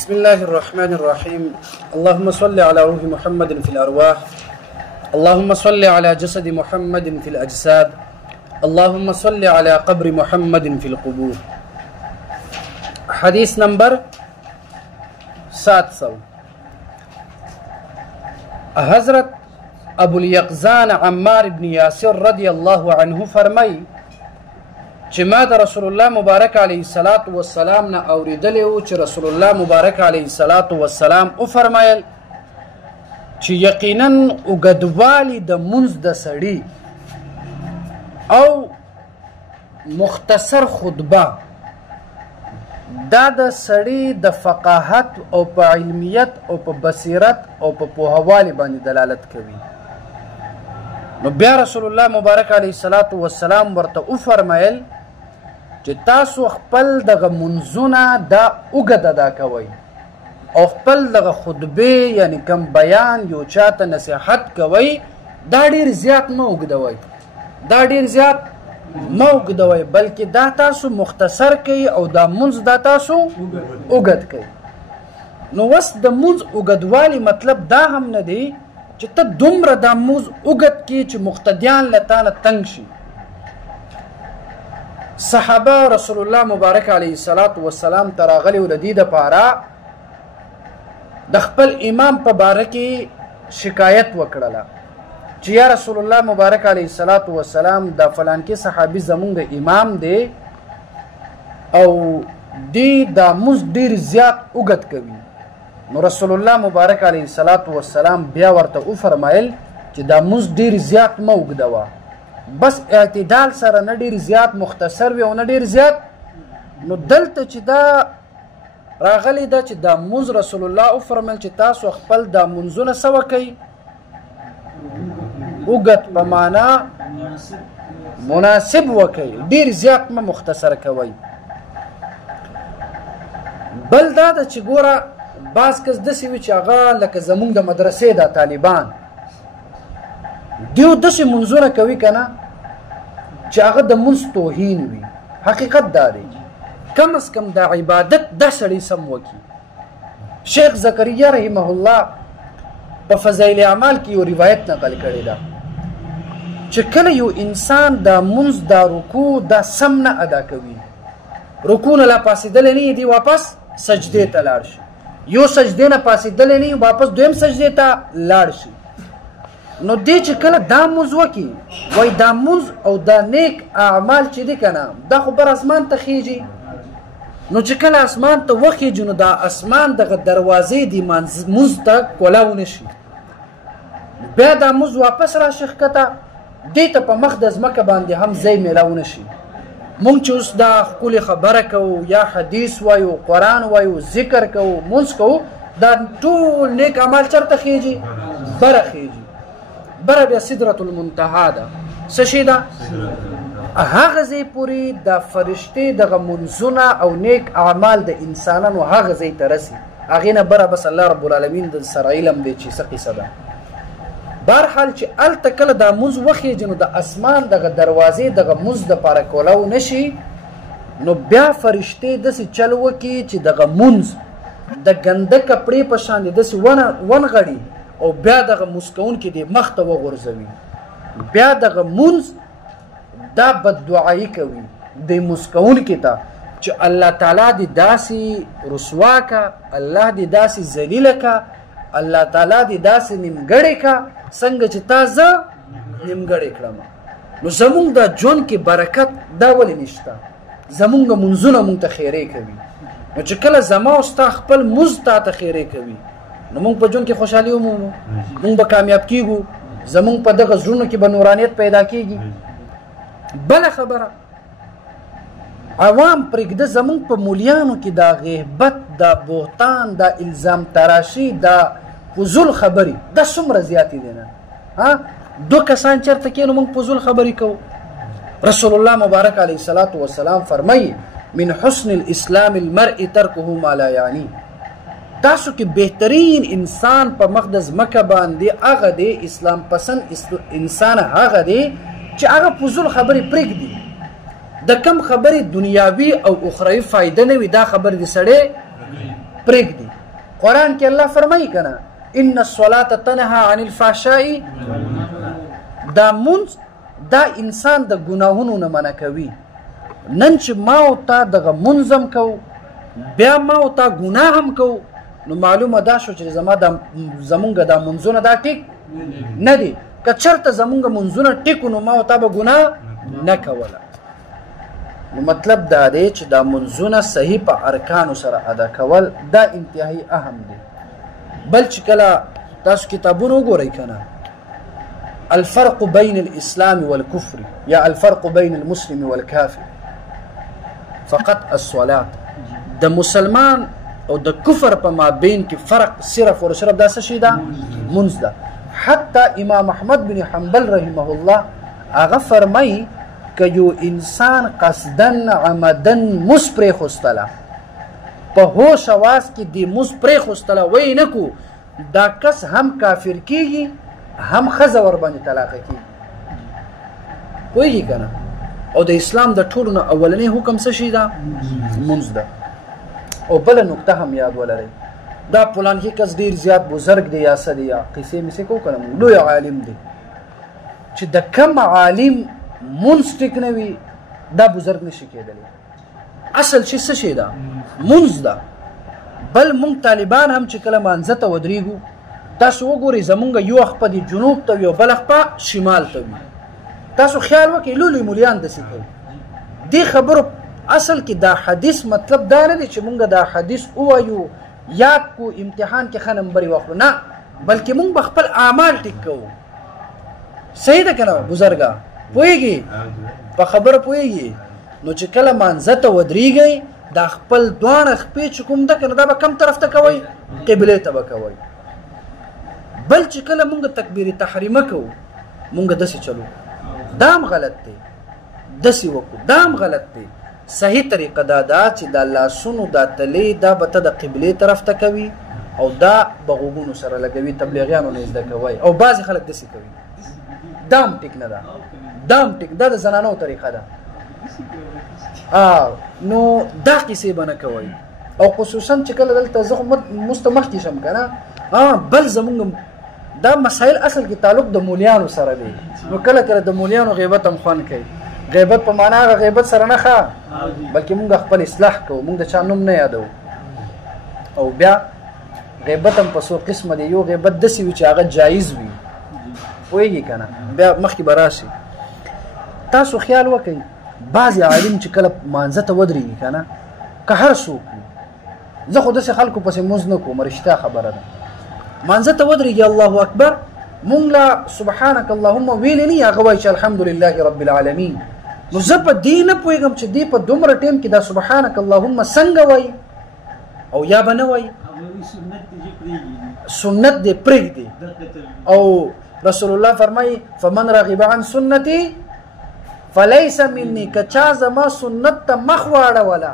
بسم الله الرحمن الرحيم. اللهم صل على روح محمد في الأرواح، اللهم صل على جسد محمد في الأجساد، اللهم صل على قبر محمد في القبور. حدیث نمبر 700. حضرت ابوالیقظان عمار ابن یاسر رضی اللہ عنہ فرمائی چې ما د رسول الله مبارک علیه الصلاۃ والسلام نه اوریدلی و چې رسول الله مبارک علیه الصلاۃ والسلام وفرمایل چې یقینا اوږدوالی د منځ د سړي او مختصر خطبه دا د سړي د فقاهت او په علمیت او په بصیرت او په پوهوالي باندې دلالت کوي. نو بیا رسول الله مبارک علیه الصلاۃ والسلام ورته وفرمایل چې تاسو خپل دغه منځونه دا اوږد ادا کوئ او خپل دغه خطبې یعنی کم بیان یو چاته نصیحت کوئ دا ډېر زیات مه اوږدوئ، دا ډېر زیات مه اوږدوئ، بلکې دا تاسو مختصر کوئ او دا منځ دا تاسو اوږد کوئ. نو اوس د منځ اوږدوالي مطلب دا هم نه دی چې ته دومره دا منځ اوږد کړي چې مقتدیان له تا نه تنګ شي. صحابه رسول الله مبارک علیه الصلاۃ والسلام ته راغلي و د دې دپاره د خپل امام په باره کې شکایت وکړله چې یا رسول الله مبارک علیه الصلاۃ والسلام دا فلان کې صحابي زمونږ امام دی او دی دا منځ ډېر زیات اوږد کوي. نو رسول الله مبارک علیه الصلاۃ والسلام بیا ورته وفرمایل چې دا منځ ډېر زیات مه اوږدوه، بس اعتدال سره، نه ډېر زیات مختصر وي او نه ډېر زیات. نو دلته چې دا راغلی ده چې دا منځ رسول الله وفرمایل چې تاسو خپل دا منځونه څه وکئ اوږد په معنا مناسب وکئ، ډېر زیات مه مختصر کوئ. بل دا ده چې ګوره بعض کس داسې وي چې هغه لکه زمونږ د مدرسې دا طالبان دیو داسې منځونه کوي که نه چې هغه د منځ توهین وي. حقیقت دا دی کم از کم دا عبادت دا سړی سم وکړي. شیخ زکریا رحمه الله په فضایل اعمال کې یو روایت نقل کړی ده چې کله یو انسان دا منځ دا رکوع دا سم نه ادا کوي، رکوع نه لا پاسېدلی نه دی واپس سجدې ته لاړ شي، یو سجدې نه پاسېدلی نه واپس دویم سجدې ته لاړ شي، نو دی چې کله دا منځ وکړي وایي دا منځ او دا نیک اعمال چې دي که نه دا خو بر اسمان ته خیږي. نو چې کله اسمان ته وخیږي نو دا اسمان دغه دروازې دي منځ ته کولاو نه شي، بیا دا منځ واپس راشي ښکته، دې ته په مخ د ځمکه باندې هم ځای میلاو نه شي. مونږ چې اوس دا ښکلې خبره کوو یا حدیث وایو، قرآن وایو، ذکر کوو، منځ کوو، دا ټول نیک اعمال چېرته خیږي؟ بره خیږي. بره بیا سدرة المنتهی ده. څه شی ده؟ هغه ځای پورې د فرشتې دغه منځونه او نیک اعمال د انسانانو هغه ځای ته رسي، هغې نه بره بس الله رب العالمین د سره علم دی چې څه قیصه ده. بهرحال چې هلته کله دا منځ وخیږي نو د اسمان دغه دروازې دغه منځ دپاره کولاو نه شي، نو بیا فرشتې داسې چل وکړي چې دغه منځ د ګنده کپړې په شان دی داسې ونغړي او بیا دغه منځ کوونکي دې مخ ته وغورځوي. بیا دغه منځ دا بددعایي کوي د منځ کوونکي ته چې الله تعالی دې داسې رسوا که، الله دې داسې ذلیله که، الله تعالی دې داسې نیمګړې که څنګه چې تا زه نیمګړې کړم. نو زمونږ دا ژوند کې برکت دا ولې نشته؟ زمونږ منځونه مونږ ته خیرې کوي. نو چې کله زما او ستا خپل منځ تا ته خیرې کوي نو مونږ په ژوند کې خوشحالي ومومو، مونږ به کامیاب کیږو، زمونږ په دغه زړونو کې به نورانیت پیدا کیږي. بله خبره عوام پرېږده، زمونږ په مولیانو کې دا غیبت، دا بهتان، دا الزام تراشي، دا فضول خبرې دا څومره زیاتې دي نه. دو کسان چېرته کښېنو مونږ فضول خبرې کوو. رسول الله مبارک علیه الصلاۃ والسلام فرمایي من حسن الاسلام المرء ترکه ما لا یعنی. تاسو کې بهترین انسان په مخ د ځمکه باندې هغه دی، اسلام پسند انسان هغه دی چې هغه فضول خبرې پرېږدي. د کم خبرې دنیاوي او اخروي فایده نه وي دا خبرې د سړی پرېږدي. قرآن کې الله فرمایي که نه ان الصلاة تنهى عن الفحشاء. دا مونځ دا انسان د ګناهونو نه منع کوي. نن چې ما او تا دغه مونځ هم کوو بیا ما او تا ګناه هم کوو نو معلومه دا شو چې زمونږ دا منځونه دا ټیک نه دي. که چېرته زمونږ منځونه ټیک نو ما او تا به ګناه نه کوله. نو مطلب دا دی چې دا منځونه صحیح په ارکانو سره ادا کول دا انتهایی اهم دی. بل چې کله تاسو کتابونه وګورئ که نه الفرق بین الاسلام والکفر یا الفرق بین المسلم والکافر فقط الصلاة. د مسلمان او د کفر په مابین کې فرق صرف او صرف دا څه شی ده؟ منځ ده. حتی امام احمد بن حنبل رحمه الله هغه فرمایي که یو انسان قصدن عمدن مس پرېښوستله په هوش حواس کې دې مس پرېښوستله وی نه کو دا کس هم کافر کیږي هم ښځه ورباندې طلاقه کیږي. پوهېږي که نه؟ او د اسلام د ټولو نه اولنی حکم څه شي ده؟ مونځ ده. او بله نکته هم یاد ولرئ دا پلانکي کس ډېر زیات بزرګ دی یا څه دی یا قیسې میسې کوو که نه لوی عالم دی چې د کم عالم مونځ ټیک نه وي دا بزرګ نشي کېدلی. اصل چې څه شی ده؟ مونځ ده. بل مونږ طالبان هم چې کله مانځه ته ودرېږو تاسو وګورئ زمونږ یو اخ په دې جنوب ته وي او بل اخ په شمال ته وي. تاسو خیال وکړئ لوی مولیان داسې کوي. دې خبرو اصل کې دا حدیث مطلب دا نه دی چې مونږ دا حدیث ووایو یاد کو امتحان کې ښه نمبرې واخلو نه بلکې مونږ به خپل اعمال ټیک کوو. صحیح ده که نه بزرګه؟ پوهېږي په خبره پوهېږي. نو چې کله مانځه ته ودرېږئ دا خپل دواړه خپې چې کوم ده که نه دا به کم طرف ته کوئ؟ قبلې ته به کوئ. بل چې کله مونږ تکبیر تحریمه کوو مونږ داسې چلو دا هم غلط دی. داسې وکړو دا هم غلط دی. صحیح طریقه دا ده چې دا لاسونو دا تلې دا به ته د قبلې طرف ته کوي او دا به غوږونو سره لګوي تبلیغیانو نه زده کوئ او بعضې خلک داسې کوي. دا هم ټیک نه ده. دا هم ټیک دا د زنانو طریقه ده. نو دا قیسې به نه کوئ. او خصوصا چې کله دلته زه خو مستمخکې شم که نه بل زمونږ دا مسایل اصل کې تعلق د مولیانو سره دی. نو کله کله د مولیانو غیبت هم خوند کوي. غیبت په معنا هغه غیبت سره نه ښه بلکې مونږ خپل اصلاح کوو. مونږ د چا نوم نه یادوو. او بیا غیبت هم په څو قسمه دی. یو غیبت داسې وي چې هغه جایز وي. پوهېږي که نه؟ بیا مخکې به راشي. تاسو خیال وکئ بعضې عالم چې کله مانځه ته ودرېږي که نه که هر څوک وي زه خو داسې خلکو پسې مونځ نه کوم رښتیا خبره ده. مانځه ته ودرېږي الله اکبر مونږ له سبحانک اللهم ویلې نه هغه وایي چې الحمدلله رب العالمین. نو زه په دې نه پوهېږم چې دې په دومره ټایم کې دا سبحانک اللهم څنګه وایي او یا به نه وایي. سنت دې پرېږدي. او رسول الله فرمایي فمن رغب عن سنتي فلیس مني. که چا زما سنت ته مخ واړوله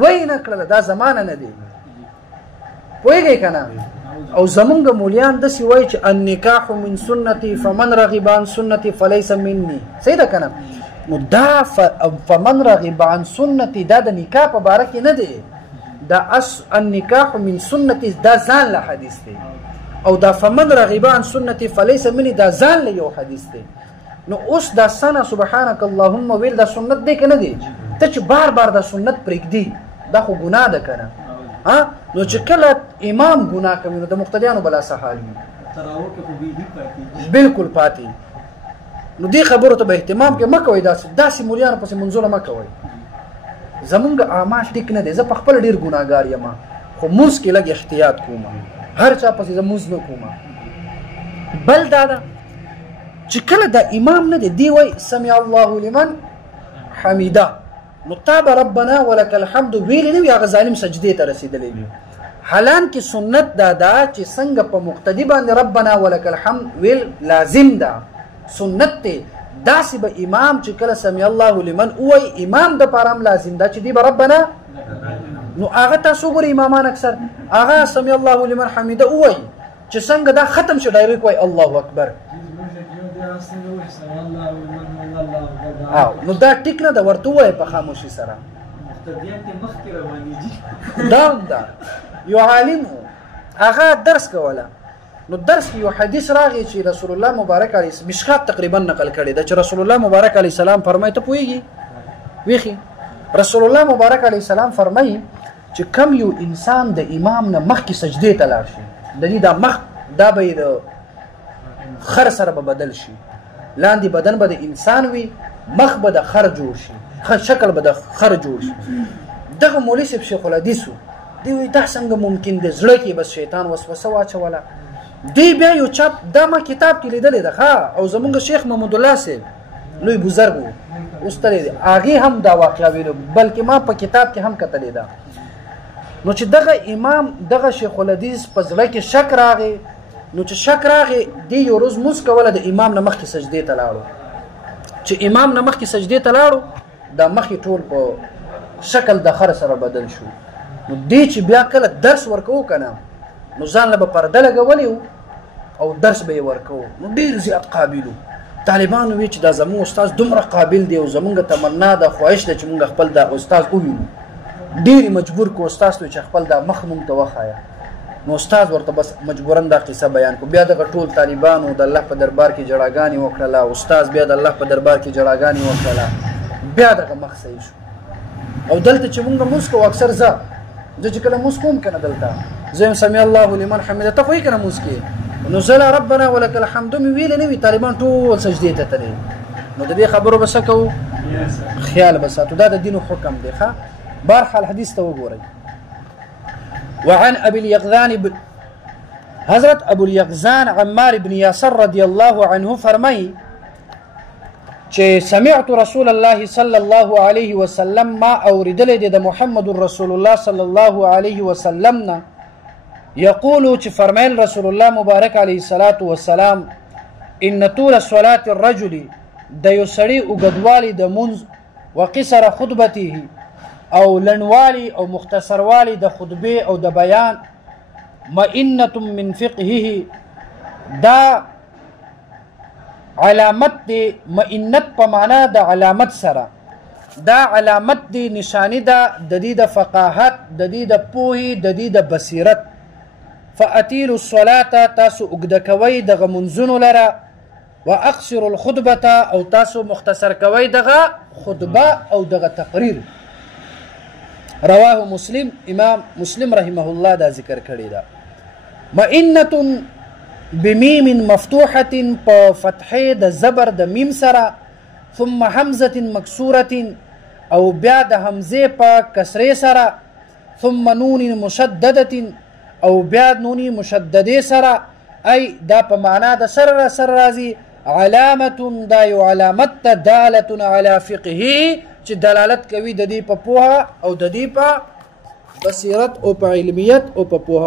وی نه کړله دا زمانه نه دی. پوهېږئ که نه؟ او زمونږ مولیان داسې وایي چې النکاح من سنتي فمن رغب عن سنتي فلیس مني. صحیح ده که نه؟ نو دا فمن رغب عن سنتي دا د نکاح په باره کې نه دی. دا النکاح من سنتي دا ځان له حدیث دی او دا فمن رغب عن سنتي فلیس مني دا ځان له یو حدیث دی. نو اوس دا سنه سبحانک اللهم ویل دا سنت دی که نه دی؟ ته چې بار بار دا سنت پرېږدي دا خو ګناه ده که نه؟ نو چې کله امام ګناه کوي نو د مقتدیانو بلا څه حال وي؟ بلکل پاتې. نو دې خبرو ته به اهتمام کې مه کوئ. داسې مولیانو پسې منځونه مه کوئ. زمونږ اعمال ټیک نه دی. زه په خپله ډېر ګناهګار یم خو مونځ کې لږ احتیاط کوم. هر چا پسې زه مونځ نه کوم. بل دا ده چې کله دا امام نه دی دی وایي سمع الله لمن حمیده نو تا به ربنا ولک الحمد ویلی نه وي هغه ظالم سجدې ته رسېدلی وي. حالان کې سنت دا ده چې څنګه په مقتدي باندې ربنا ولک الحمد ویل لازم ده سنت دی. داسې به امام چې کله سمع الله لمن ووایي امام دپاره هم لازم ده چې دی به ربنا. نو هغه تاسو وګورئ امامان اکثر هغه سمع الله لمن حمیده ووایي چې څنګه دا ختم شو ډایرکټ وایي الله اکبر. نو دا ټیک نه ده. ورته ووایه په خاموشي سره دا هم ده. یو عالم و هغه درس کوله نو درس کې یو حدیث راغی چې رسول الله مبارک علیه السلام مشکات تقریبا نقل کړی دا چې رسول الله مبارک علیه السلام فرمایي ته پوهیږي ویخي رسول الله مبارک علیه السلام فرمایي چې کم یو انسان د امام نه مخکې سجدې ته لاړ شي د دې دا مخ دا به د خر سره به بدل شي لاندې بدن به د انسان وي مخ به د خر جوړ شي شکل به د خر جوړ شي دغه مولوي صاحب شیخ الحدیث دی وی دا څنګه ممکن دی زړه کې بس شیطان وسوسه واچوله دی بیا یو چاپ دا ما کتاب کې لیدلی ده ښه او زمونږ شیخ محمد الله صاحب لوی بزرګ و اوس تللی دی هغې هم دا واقعه ویلو بلکې ما په کتاب کې هم کتلی ده نو چې دغه امام دغه شیخ الحدیث په زړه کې شک راغی نو چې شک راغی دی یو روز مونځ کوله د امام نه مخکې سجدې ته لاړو چې امام نه مخکې سجدې ته لاړو دا مخکې ټول په شکل د خر سره بدل شو نو دی چې بیا کله درس ورکوو که نه نو ځان له به پرده لګولی او درس به یې ورکوو نو ډېر زیات قابل و طالبانو وی چې دا زموږ استاز دومره قابل دی او زموږ تمنا ده خواهش ده چې موږ خپل دا استاز ووینو ډېرې مجبور کو استاز ته چې خپل دا مخ موږ ته وښایه نو استاز ورته بس مجبورا دا قصه بیان کو بیا دغه ټول طالبانو د الله په دربار کې جړاګانې وکړله استاز بیا د الله په دربار کې جړاګانې وکړله بیا دغه مخ صحیح شو او دلته چې موږ مونځ کوو اکثر زه چې کله مونځ کوم که نه دلته زه یم سمع الله لمن حمده ته خو یې که نه مونځ کې نو زه لا ربنا ولک الحمد مې ویلې نه وي طالبان ټول سجدې ته تللی نو د دې خبرو به څه کوو خیال به ساتو دا د دینو حکم دی ښه بهرحال حدیث ته وګورئ وعن ابي اليقظان حضرت ابو اليقظان عمار بن یاسر رضی الله عنه فرمایي چې سمعت رسول الله صلی الله علیه وسلم ما اوریدلی دی د محمد رسول الله صلی الله علیه وسلم نه یقول چې فرمایل رسول الله مبارک علیه الصلاة والسلام ان طول صلاة الرجل د یو سړي اوږدوالی د منځ وقصر خطبته او لنوالی او مختصروالی د خطبې او د بیان مئنة من فقهه دا علامت دی مئنت په معنا د علامت سره دا علامت دی نشانی ده د دې د فقاهت د دې د پوهې د دې د بصیرت فاتیلوا الصلاة تاسو اوږده کوئ دغه منځونو لره واقصروا الخطبة او تاسو مختصر کوئ دغه خطبه او دغه تقریر رواه مسلم امام مسلم رحمه الله دا ذکر کړی ده مئنة بمیم مفتوحة په فتحې د زبر د میم سره ثم حمزة مکسورة او بیا د حمزې په کسرې سره ثم نون مشددة او بیا نون مشددې سره ای دا په معنا د سر راځي علامة دا یو علامت ته دالة علی فقهه چې دلالت کوي د دې په پوهه او د دې په بصیرت او په علمیت او په پوهه